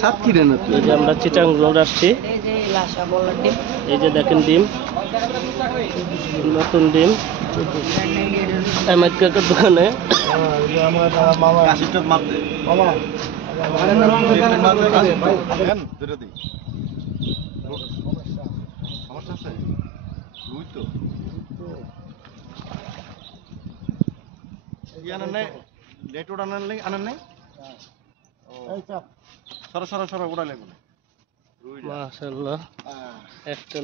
সাতক্ষীরা না, এই যে আমরা চিটাং রোড আসছি। এই যে দেখেন ডিম, নতুন ডিম আহমেদ কাকার দোকানে। মাশাআল্লাহ একটা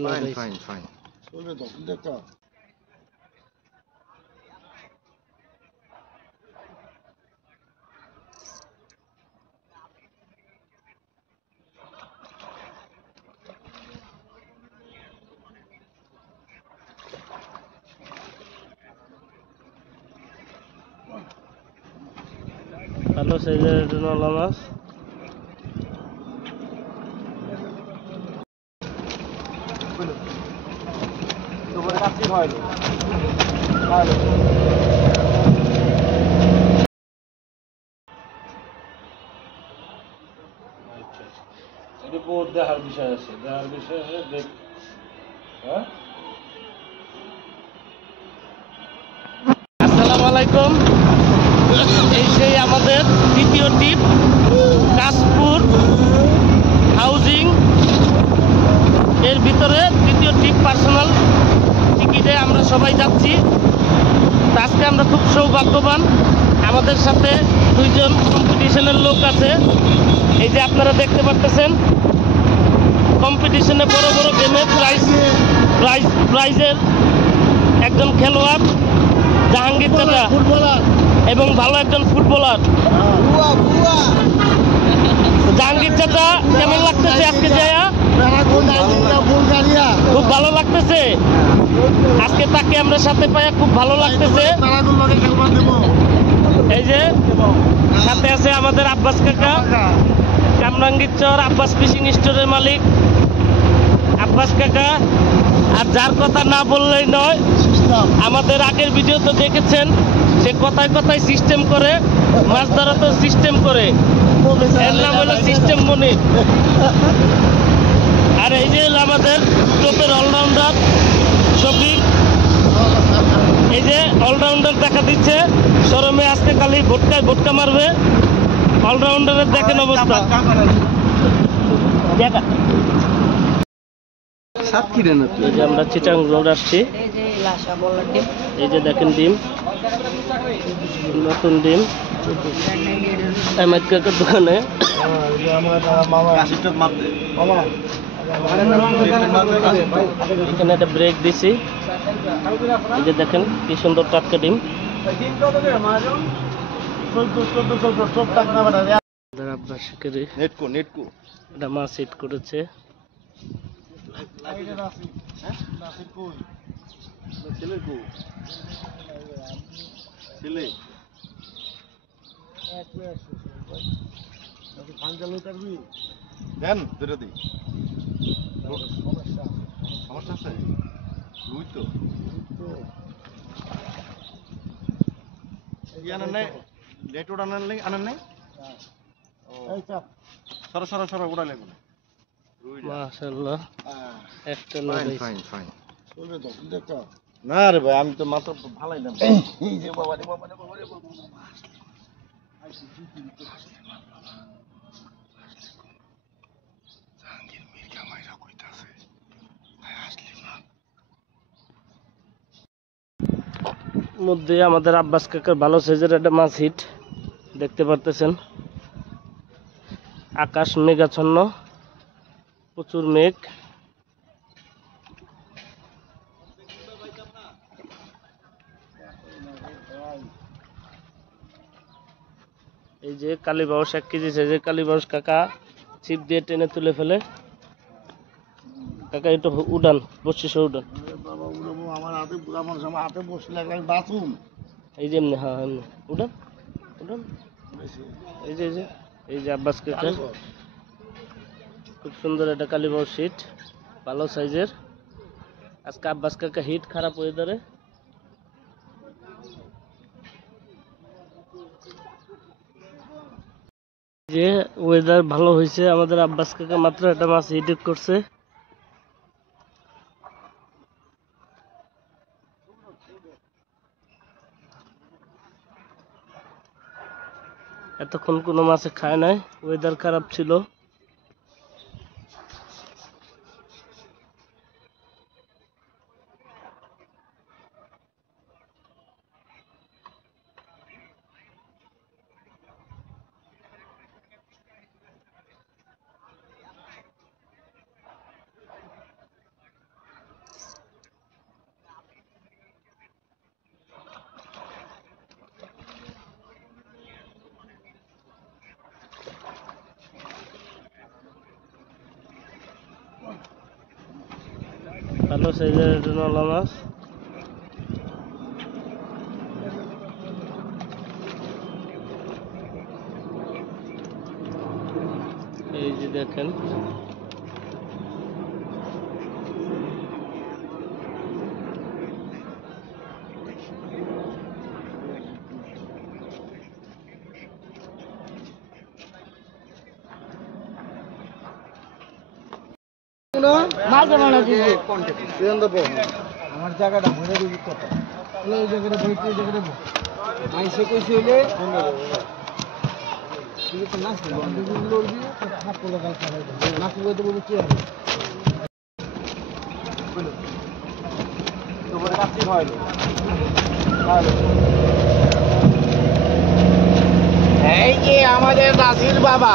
ভালো সাইজের নলা মাছ। দেখার বিষয় আছে, আসসালামু আলাইকুম। এই সেই আমাদের দ্বিতীয় ট্রিপ কাশপুর হাউজিং এর ভিতরে দ্বিতীয় ট্রিপ পার্সোনাল টিকিটে আমরা সবাই যাচ্ছি। আজকে আমরা খুব সৌভাগ্যবান, আমাদের সাথে দুইজন কম্পিটিশনের লোক আছে। এই যে আপনারা দেখতে পাচ্ছেন কম্পিটিশনে বড় বড় গেমে প্রাইজের একজন খেলোয়াড় জাহাঙ্গীর চাচা এবং ভালো একজন ফুটবলার। জাহাঙ্গীর চাচা কেমন লাগতেছে আজকে যায়া? খুব ভালো লাগতেছে আজকে তাকে আমরা সাথে পাইয়া, খুব ভালো লাগতেছে। এই যে সাথে আছে আমাদের আব্বাস কাকা, কামরাঙ্গীরচর আব্বাস ফিশিং স্টোরের মালিক আব্বাস কাকা। আর যার কথা না বললেই নয়, আমাদের আগের ভিডিও তো দেখেছেন, সে কথায় কথায় সিস্টেম করে, মাছ ধরা তো সিস্টেম করে, এর নাম হলো সিস্টেম মনির। আর এই যে আমাদের টোপের অলরাউন্ডার শফিক, এই যে অলরাউন্ডার দেখা দিচ্ছে শরমে আজকে খালি ভোটকা মারবে। অলরাউন্ডারের দেখেন অবস্থা। এই যে আমরা চিটাং রোড আসছি। এই যে দেখেন ডিম, নতুন ডিম আহমেদ কাকার দোকানে। এখানে একটা ব্রেক দিছি। এই যে দেখেন কি সুন্দর টাটকা ডিম। একটা মাছ হিট করেছে। মাশাআল্লাহ একটা না রে ভাই, আমি তো মাত্র ভালাই না। মধ্যে আমাদের আব্বাস কাকার ভালো সাইজের একটা মাছ হিট দেখতে পারতেছেন। আকাশ মেঘাচ্ছন্ন, প্রচুর মেঘ। এই যে কালীবাউস 1 কেজি সাইজের কালীবাউস কাকা ছিপ দিয়ে টেনে তুলে ফেলে। কাকা একটু উড়ান, বসে উড়ান। এই যে এমনি, হ্যাঁ এমনি উড়ান উড়ান। এই যে আব্বাস কাকা, খুব সুন্দর একটা কালীবাউস হিট, ভালো সাইজের। আজকে আব্বাস কাকা হিট খারাপ ওয়েদারে। যে ওয়েদার ভালো হয়েছে, আমাদের আব্বাস কাকা মাত্র একটা মাছ এডিট করছে। এতক্ষণ কোনো মাছে খায় নাই, ওয়েদার খারাপ ছিল। ভালো সাইজের একটা নলা মাছ। এই যে দেখেন, আমার জায়গাটা ভরে দিবি কত এই জায়গাটা ভরে এই জায়গাটা মাইসে কইছে হইলে তুই তো নাচ লড়বি থাপ লাগাল খাওয়াই নাচ লইতে বলবি কি হবে বলো তোমার কাছে হইলো এই যে আমাদের নাসির বাবা,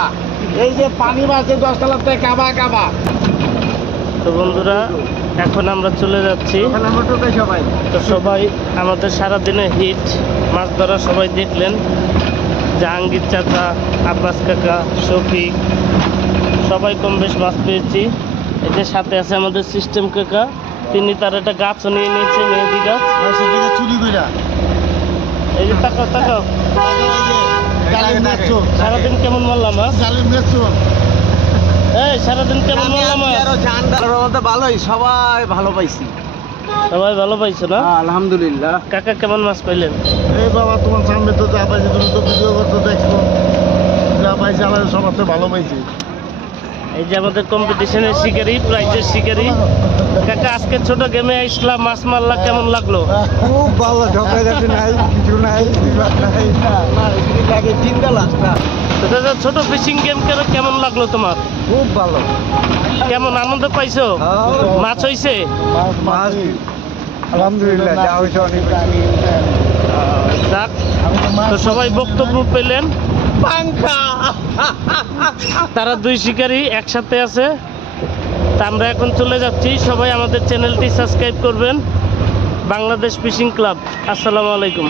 এই যে পানি মাছে 10 তলাতে কাবা কাবা। তো বন্ধুরা, এখন আমরা চলে যাচ্ছি। তো সবাই আমাদের সারাদিনের হিট মাছ ধরা সবাই দেখলেন। জাহাঙ্গীর চাচা, আব্বাস কাকা, শফিক, সবাই কম বেশ মাছ পেয়েছি। এদের সাথে আছে আমাদের সিস্টেম কাকা, তিনি তার একটা গাছও নিয়ে নিয়েছে, মেহেদি গাছ। এই যে তাকাও তাকাও, সারাদিন কেমন মারলাম মাছ? এই সারাদিন কেমন মারলাম মাছ? ভালোই, সবাই ভালো পাইছি, সবাই ভালো পাইছো না? আলহামদুলিল্লাহ। কাকা কেমন মাছ পাইলেন? এই বাবা, তোমার সামনে তো যা পাইছি, তুমি তো ভিডিও করতে দেখছো, যা পাইছি আমার সবার থেকে ভালো পাইছি। এই যে আমাদের কম্পিটিশনের শিকারি, প্রাইজের শিকারি কাকা, আজকে ছোট গেমে আসলাম, মাছ মারলা, কেমন লাগলো? খুব ভালো, ঝগড়াঝাটি নাই, কিছু নাই, বিবাদ নাই, লাগে চিন্তা লাস্টটা। তো দাদা, ছোট ফিশিং গেম কেমন লাগলো তোমার? খুব ভালো। কেমন আনন্দ পাইছো? মাছ হইছে? মাছ আলহামদুলিল্লাহ, যা হয়েছে অনেক। যাক, তো সবাই বক্তব্য পেলেন। তারা দুই শিকারী একসাথে আছে। তা আমরা এখন চলে যাচ্ছি। সবাই আমাদের চ্যানেলটি সাবস্ক্রাইব করবেন, বাংলাদেশ ফিশিং ক্লাব। আসসালামু আলাইকুম।